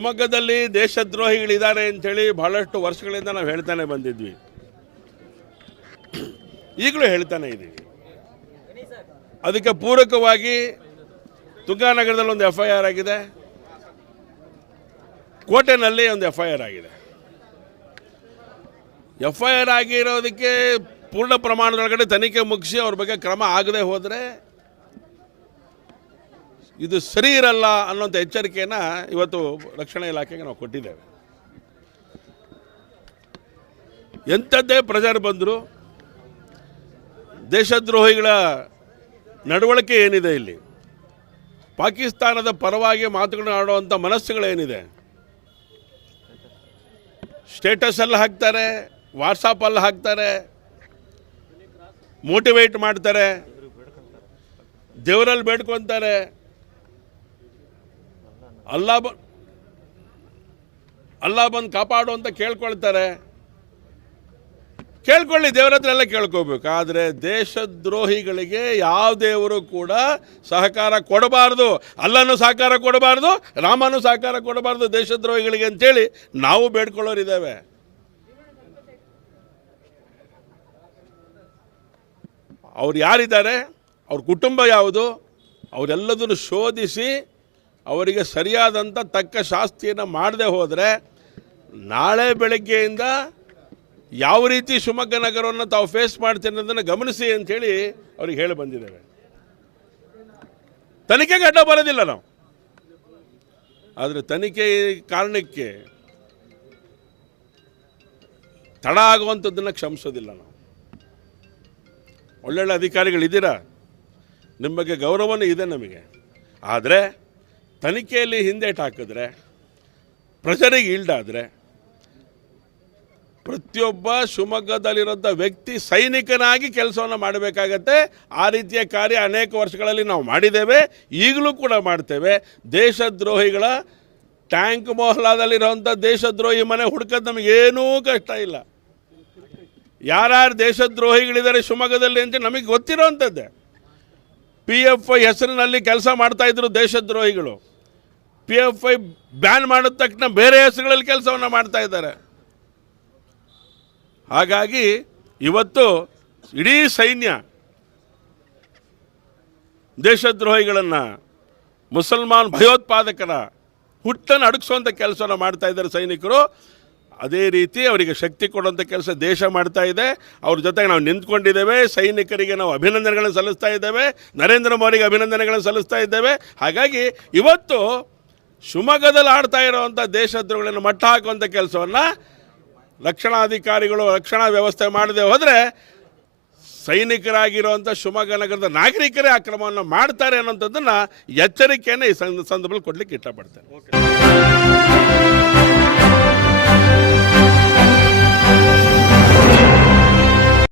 ಶಿವಮೊಗ್ಗದಲ್ಲಿ ದೇಶದ್ರೋಹಿಗಳಿದ್ದಾರೆ ಅಂಥೇಳಿ ಬಹಳಷ್ಟು ವರ್ಷಗಳಿಂದ ನಾವು ಹೇಳ್ತಾನೆ ಬಂದಿದ್ವಿ, ಈಗಲೂ ಹೇಳ್ತಾನೆ ಇದ್ದೀವಿ. ಅದಕ್ಕೆ ಪೂರಕವಾಗಿ ತುಂಗಾನಗರದಲ್ಲಿ ಒಂದು FIR ಆಗಿದೆ, ಕೋಟೆನಲ್ಲಿ ಒಂದು FIR ಆಗಿದೆ. FIR ಆಗಿರೋದಕ್ಕೆ ಪೂರ್ಣ ಪ್ರಮಾಣದೊಳಗಡೆ ತನಿಖೆ ಮುಗಿಸಿ ಅವ್ರ ಬಗ್ಗೆ ಕ್ರಮ ಆಗದೆ ಹೋದರೆ ಇದು ಸರಿ ಇರಲ್ಲ ಅನ್ನೋಂಥ ಎಚ್ಚರಿಕೆಯನ್ನು ಇವತ್ತು ರಕ್ಷಣಾ ಇಲಾಖೆಗೆ ನಾವು ಕೊಟ್ಟಿದ್ದೇವೆ. ಎಂಥದ್ದೇ ಪ್ರೆಷರ್ ಬಂದರೂ ದೇಶದ್ರೋಹಿಗಳ ನಡವಳಿಕೆ ಏನಿದೆ, ಇಲ್ಲಿ ಪಾಕಿಸ್ತಾನದ ಪರವಾಗಿ ಮಾತುಗಳನ್ನು ಆಡುವಂಥ ಮನಸ್ಸುಗಳೇನಿದೆ, ಸ್ಟೇಟಸಲ್ಲಿ ಹಾಕ್ತಾರೆ, ವಾಟ್ಸಪ್ಪಲ್ಲಿ ಹಾಕ್ತಾರೆ, ಮೋಟಿವೇಟ್ ಮಾಡ್ತಾರೆ, ದೇವರಲ್ಲಿ ಬೇಡ್ಕೊತಾರೆ, ಅಲ್ಲಾ ಬಂದು ಕಾಪಾಡು ಅಂತ ಕೇಳ್ಕೊಳ್ತಾರೆ. ಕೇಳ್ಕೊಳ್ಳಿ, ದೇವರ ಹತ್ರ ಎಲ್ಲ ಕೇಳ್ಕೋಬೇಕು. ಆದರೆ ದೇಶದ್ರೋಹಿಗಳಿಗೆ ಯಾವ ದೇವರು ಕೂಡ ಸಹಕಾರ ಕೊಡಬಾರ್ದು, ಅಲ್ಲನೂ ಸಹಕಾರ ಕೊಡಬಾರ್ದು, ರಾಮನೂ ಸಹಕಾರ ಕೊಡಬಾರ್ದು ದೇಶದ್ರೋಹಿಗಳಿಗೆ ಅಂತೇಳಿ ನಾವು ಬೇಡ್ಕೊಳ್ಳೋರಿದ್ದೇವೆ. ಅವ್ರು ಯಾರಿದ್ದಾರೆ, ಅವ್ರ ಕುಟುಂಬ ಯಾವುದು, ಅವರೆಲ್ಲದನ್ನು ಶೋಧಿಸಿ ಅವರಿಗೆ ಸರಿಯಾದಂಥ ತಕ್ಕ ಶಾಸ್ತಿಯನ್ನು ಮಾಡದೆ ಹೋದರೆ ನಾಳೆ ಬೆಳಗ್ಗೆಯಿಂದ ಯಾವ ರೀತಿ ಶಿವಮೊಗ್ಗ ನಗರವನ್ನು ತಾವು ಫೇಸ್ ಮಾಡ್ತೀನಿ ಅನ್ನೋದನ್ನು ಗಮನಿಸಿ ಅಂಥೇಳಿ ಅವ್ರಿಗೆ ಹೇಳಿ ಬಂದಿದ್ದೇವೆ. ತನಿಖೆಗೆ ಅಡ್ಡ ಬರೋದಿಲ್ಲ ನಾವು, ಆದರೆ ತನಿಖೆ ಕಾರಣಕ್ಕೆ ತಡ ಆಗುವಂಥದ್ದನ್ನು ಕ್ಷಮಿಸೋದಿಲ್ಲ ನಾವು. ಒಳ್ಳೊಳ್ಳೆ ಅಧಿಕಾರಿಗಳಿದ್ದೀರಾ, ನಿಮ್ಮ ಬಗ್ಗೆ ಗೌರವನೂ ಇದೆ ನಮಗೆ. ಆದರೆ ತನಿಖೆಯಲ್ಲಿ ಹಿಂದೇಟು ಹಾಕಿದ್ರೆ, ಪ್ರೆಷರಿಗೆ ಈಲ್ಡಾದರೆ ಪ್ರತಿಯೊಬ್ಬ ಶಿವಮೊಗ್ಗದಲ್ಲಿರೋಂಥ ವ್ಯಕ್ತಿ ಸೈನಿಕನಾಗಿ ಕೆಲಸವನ್ನು ಮಾಡಬೇಕಾಗತ್ತೆ. ಆ ರೀತಿಯ ಕಾರ್ಯ ಅನೇಕ ವರ್ಷಗಳಲ್ಲಿ ನಾವು ಮಾಡಿದ್ದೇವೆ, ಈಗಲೂ ಕೂಡ ಮಾಡ್ತೇವೆ. ದೇಶದ್ರೋಹಿಗಳ ಟ್ಯಾಂಕ್ ಮೊಹಲ್ಲಾದಲ್ಲಿರೋಂಥ ದೇಶದ್ರೋಹಿ ಮನೆ ಹುಡುಕೋದು ನಮಗೇನೂ ಕಷ್ಟ ಇಲ್ಲ. ಯಾರ್ಯಾರು ದೇಶದ್ರೋಹಿಗಳಿದ್ದಾರೆ ಶಿವಮೊಗ್ಗದಲ್ಲಿ ಅಂತ ನಮಗೆ ಗೊತ್ತಿರೋವಂಥದ್ದೇ. PFI ಹೆಸರಿನಲ್ಲಿ ಕೆಲಸ ಮಾಡ್ತಾಯಿದ್ರು ದೇಶದ್ರೋಹಿಗಳು. PFI ಬ್ಯಾನ್ ಮಾಡಿದ ತಕ್ಷಣ ಬೇರೆ ಹೆಸರುಗಳಲ್ಲಿ ಕೆಲಸವನ್ನು ಮಾಡ್ತಾ ಇದ್ದಾರೆ. ಹಾಗಾಗಿ ಇವತ್ತು ಇಡೀ ಸೈನ್ಯ ದೇಶದ್ರೋಹಿಗಳನ್ನು, ಮುಸಲ್ಮಾನ್ ಭಯೋತ್ಪಾದಕರ ಹುಟ್ಟನ್ನು ಅಡಗಿಸುವಂಥ ಕೆಲಸವನ್ನು ಮಾಡ್ತಾ ಇದ್ದಾರೆ ಸೈನಿಕರು. ಅದೇ ರೀತಿ ಅವರಿಗೆ ಶಕ್ತಿ ಕೊಡುವಂಥ ಕೆಲಸ ದೇಶ ಮಾಡ್ತಾ ಇದೆ. ಅವ್ರ ಜೊತೆಗೆ ನಾವು ನಿಂತ್ಕೊಂಡಿದ್ದೇವೆ. ಸೈನಿಕರಿಗೆ ನಾವು ಅಭಿನಂದನೆಗಳನ್ನು ಸಲ್ಲಿಸ್ತಾ ಇದ್ದೇವೆ, ನರೇಂದ್ರ ಮೋದಿಗೆ ಅಭಿನಂದನೆಗಳನ್ನು ಸಲ್ಲಿಸ್ತಾ ಇದ್ದೇವೆ. ಹಾಗಾಗಿ ಇವತ್ತು ಶಿವಮೊಗ್ಗದಲ್ಲಿ ಆಡ್ತಾ ಇರುವಂಥ ದೇಶದ್ರೋಹಿಗಳನ್ನು ಮಟ್ಟ ಹಾಕುವಂಥ ಕೆಲಸವನ್ನು ರಕ್ಷಣಾಧಿಕಾರಿಗಳು, ರಕ್ಷಣಾ ವ್ಯವಸ್ಥೆ ಮಾಡದೆ ಹೋದರೆ ಸೈನಿಕರಾಗಿರುವಂಥ ಶಿವಮೊಗ್ಗ ನಗರದ ನಾಗರಿಕರೇ ಅಕ್ರಮವನ್ನು ಮಾಡ್ತಾರೆ ಅನ್ನೋಂಥದ್ದನ್ನು ಎಚ್ಚರಿಕೆಯನ್ನು ಈ ಸಂದರ್ಭದಲ್ಲಿ ಕೊಡಲಿಕ್ಕೆ ಇಷ್ಟಪಡ್ತೇನೆ.